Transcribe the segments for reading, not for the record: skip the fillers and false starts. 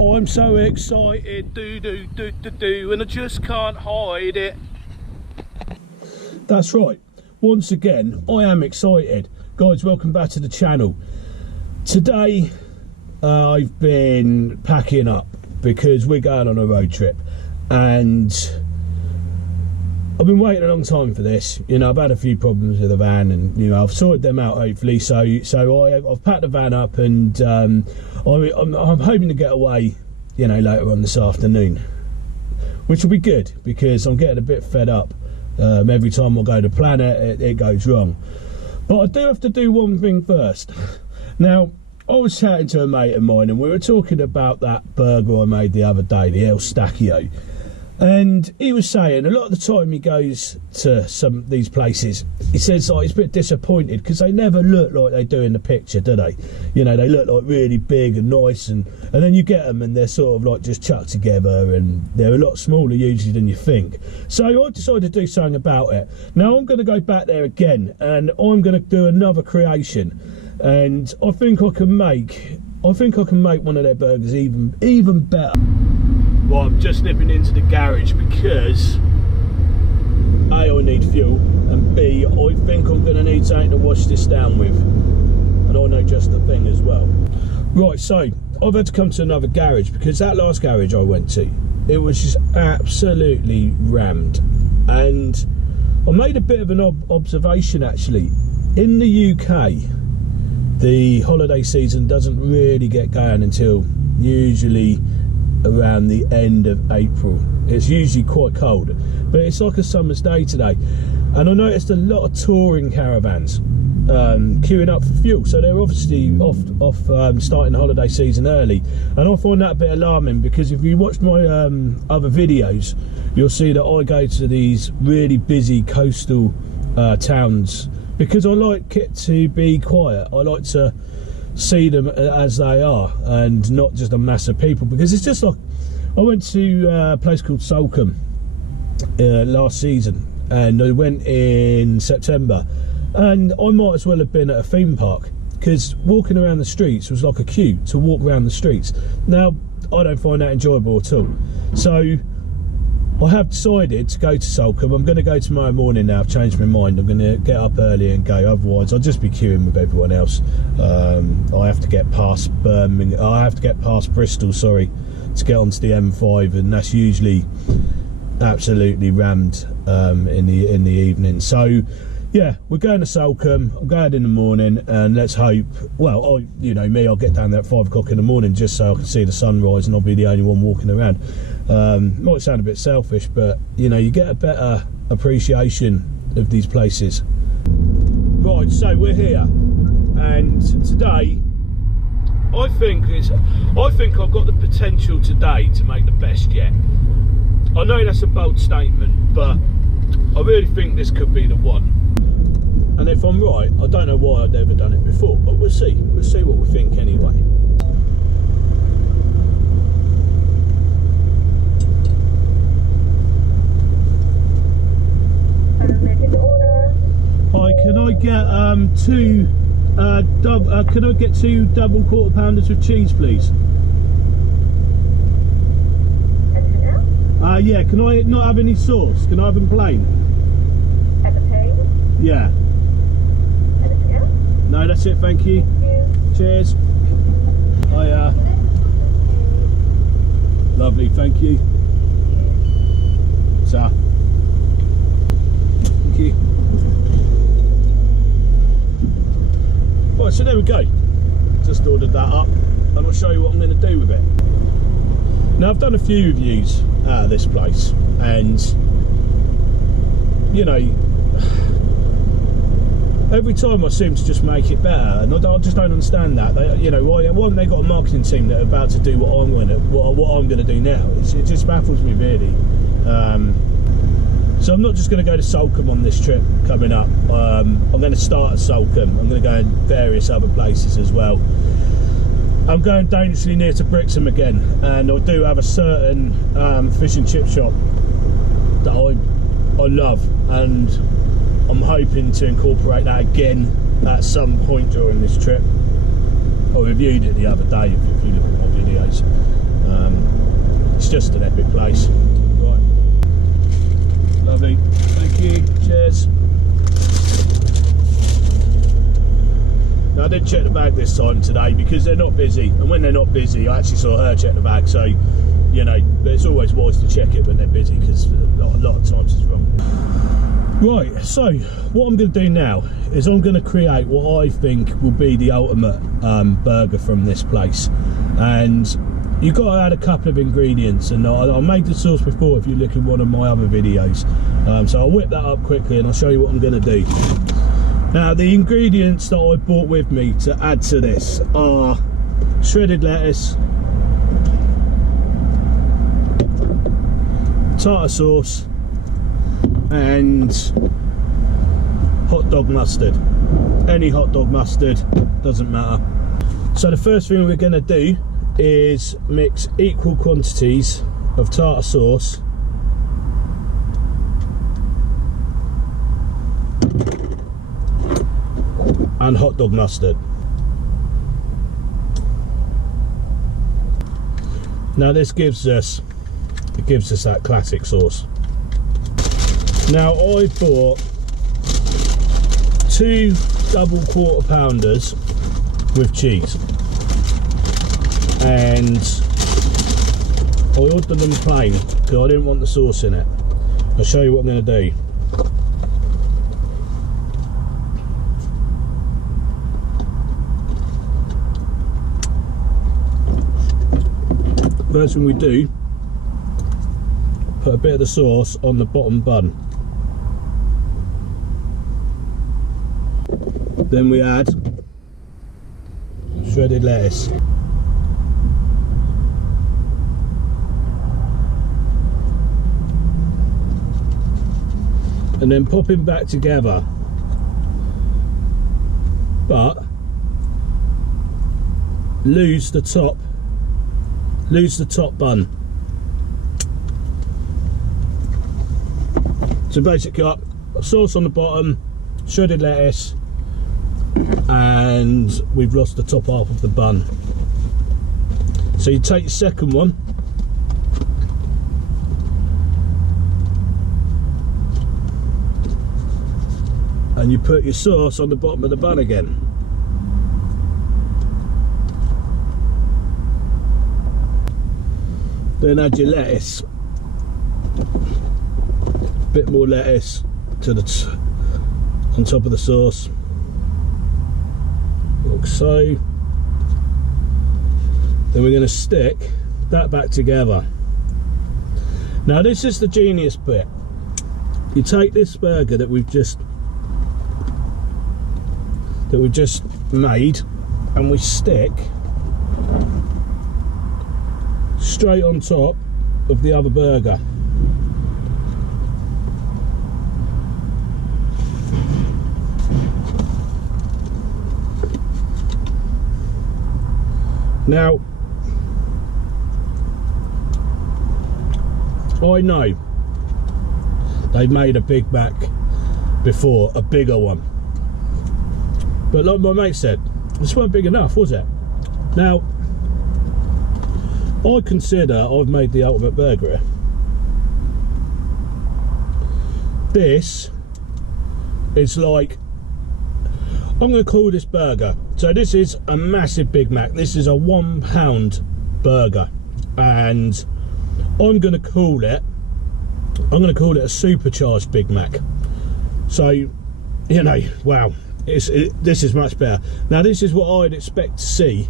I'm so excited, and I just can't hide it. That's right, once again, I am excited. Guys, welcome back to the channel. Today, I've been packing up because we're going on a road trip, and I've been waiting a long time for this. You know, I've had a few problems with the van, and you know, I've sorted them out hopefully. So I've packed the van up, and I'm hoping to get away, you know, later on this afternoon, which will be good because I'm getting a bit fed up. Every time I go to plan it, it goes wrong. But I do have to do one thing first. Now, I was chatting to a mate of mine, and we were talking about that burger I made the other day, the El Stacchio. And he was saying a lot of the time he goes to some of these places, he says like he's a bit disappointed because they never look like they do in the picture, do they? You know, they look like really big and nice, and then you get them and they're sort of like just chucked together, and they're a lot smaller usually than you think. So I decided to do something about it. Now I'm going to go back there again, and I'm going to do another creation, and I think I can make one of their burgers even better. Well, I'm just nipping into the garage because A, I need fuel, and B, I think I'm going to need something to wash this down with, and I know just the thing as well. Right, so I've had to come to another garage because that last garage I went to, it was just absolutely rammed. And I made a bit of an observation actually. In the UK, the holiday season doesn't really get going until usually around the end of April. It's usually quite cold, but it's like a summer's day today, and I noticed a lot of touring caravans queuing up for fuel, so they're obviously off starting the holiday season early. And I find that a bit alarming because if you watch my other videos, you'll see that I go to these really busy coastal towns because I like it to be quiet. I like to see them as they are and not just a mass of people, because it's just like I went to a place called Salcombe last season, and I went in September, and I might as well have been at a theme park because walking around the streets was like a queue to walk around the streets. Now I don't find that enjoyable at all, so I have decided to go to Salcombe. I'm going to go tomorrow morning now. I've changed my mind. I'm going to get up early and go, otherwise I'll just be queuing with everyone else. I have to get past Birmingham. I have to get past Bristol, sorry, to get onto the M5, and that's usually absolutely rammed in the evening. So yeah, we're going to Salcombe. I'm going in the morning, and let's hope, well, you know me, I'll get down there at 5 o'clock in the morning just so I can see the sunrise and I'll be the only one walking around. Might sound a bit selfish, but you know, you get a better appreciation of these places. Right, so we're here, and today I think I've got the potential today to make the best yet. I know that's a bold statement, but I really think this could be the one. And if I'm right, I don't know why I've never done it before, but we'll see. We'll see what we think anyway. Hi, can I get two double quarter pounders with cheese, please? Anything else? Yeah, can I not have any sauce? Can I have them plain? Pepper? Yeah. Anything else? No, that's it, thank you. Thank you. Cheers. Hiya. Lovely, thank you. Sir. Thank you. Right, so there we go. Just ordered that up, and I'll show you what I'm going to do with it. Now, I've done a few reviews out of this place, and you know, every time I seem to just make it better, and I just don't understand that. They, you know, why haven't they got a marketing team that are about to do what I'm going to do now? It just baffles me really. So I'm not just going to go to Salcombe on this trip coming up. I'm going to start at Salcombe. I'm going to go in various other places as well. I'm going dangerously near to Brixham again, and I do have a certain fish and chip shop that I love, and I'm hoping to incorporate that again at some point during this trip. I reviewed it the other day if you look at my videos. It's just an epic place. Right. Lovely. Thank you. Cheers. Now, I did check the bag this time today because they're not busy, and when they're not busy, I actually saw her check the bag. So, you know, but it's always wise to check it when they're busy because a lot of times it's wrong. Right, so what I'm going to do now is I'm going to create what I think will be the ultimate burger from this place. And you've got to add a couple of ingredients, and I made the sauce before if you look in one of my other videos. So I'll whip that up quickly and I'll show you what I'm going to do. Now, the ingredients that I brought with me to add to this are shredded lettuce, tartar sauce, and hot dog mustard. Any hot dog mustard, doesn't matter. So the first thing we're going to do is mix equal quantities of tartar sauce and hot dog mustard. Now this gives us that classic sauce. Now I bought 2 double quarter pounders with cheese, and I ordered them plain because I didn't want the sauce in it. I'll show you what I'm going to do. First thing we do, put a bit of the sauce on the bottom bun. Then we add shredded lettuce. And then pop them back together. But lose the top bun. So basically got sauce on the bottom, shredded lettuce, and we've lost the top half of the bun. So you take your second one, and you put your sauce on the bottom of the bun again. Then add your lettuce, a bit more lettuce to on top of the sauce, like so. Then we're going to stick that back together. Now this is the genius bit. You take this burger that we've just made, and we stick straight on top of the other burger. Now, I know they've made a Big Mac before, a bigger one, but like my mate said, this weren't big enough, was it? Now, I consider I've made the ultimate burger. This is like, I'm going to call this burger. So this is a massive Big Mac. This is a £1 burger, and I'm going to call it a supercharged Big Mac. So, you know, wow, this is much better. Now this is what I'd expect to see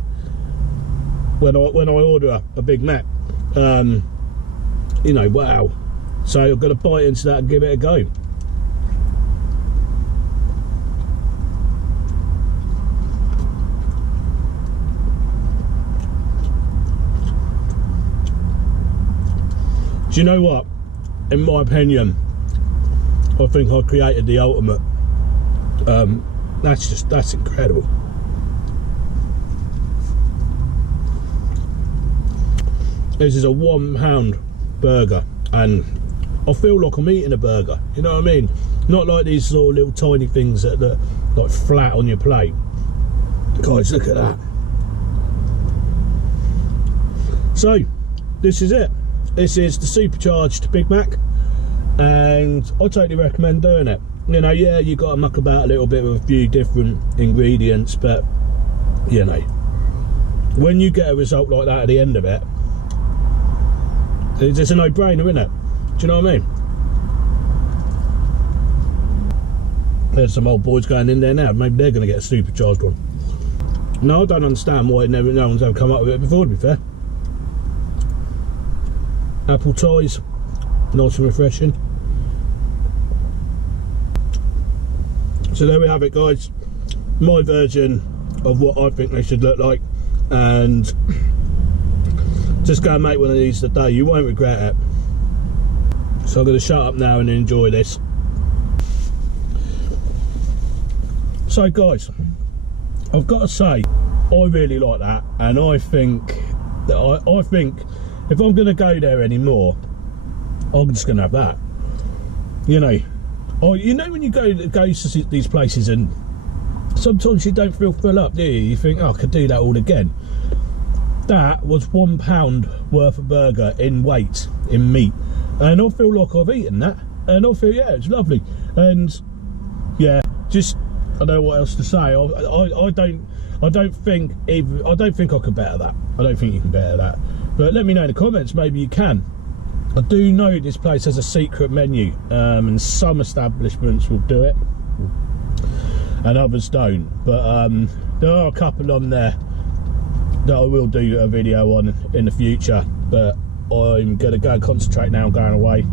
when I order a Big Mac. You know, wow. So I've got to bite into that and give it a go. Do you know what? In my opinion, I think I created the ultimate. That's incredible. This is a £1 burger, and I feel like I'm eating a burger. You know what I mean? Not like these sort of little tiny things that are like flat on your plate. Guys, look at that. So, this is it. This is the Supercharged Big Mac, and I totally recommend doing it. You know, yeah, you got to muck about a little bit with a few different ingredients, but you know, when you get a result like that at the end of it, it's a no-brainer, isn't it? Do you know what I mean? There's some old boys going in there now. Maybe they're going to get a supercharged one. No, I don't understand why no one's ever come up with it before, to be fair. Apple ties, nice and refreshing. So there we have it, guys. My version of what I think they should look like, and just go and make one of these today. You won't regret it. So I'm going to shut up now and enjoy this. So guys, I've got to say, I really like that, and I think that I think if I'm going to go there anymore, I'm just going to have that. You know, you know when you go to these places and sometimes you don't feel full up, do you? You think, oh, I could do that all again. That was £1 worth of burger in weight, in meat, and I feel like I've eaten that, and I feel, yeah, it's lovely. And yeah, just, I don't know what else to say. I don't think I could better that. I don't think you can better that. But let me know in the comments, maybe you can. I do know this place has a secret menu, and some establishments will do it and others don't. But there are a couple on there that I will do a video on in the future. But I'm going to go and concentrate now, going away.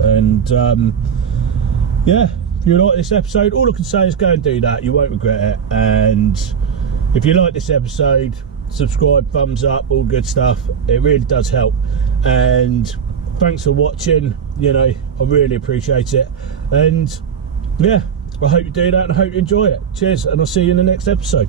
And yeah, if you like this episode, all I can say is go and do that. You won't regret it. And if you like this episode, subscribe, thumbs up, all good stuff. It really does help. And thanks for watching. You know, I really appreciate it. And yeah, I hope you do that, and I hope you enjoy it. Cheers, and I'll see you in the next episode.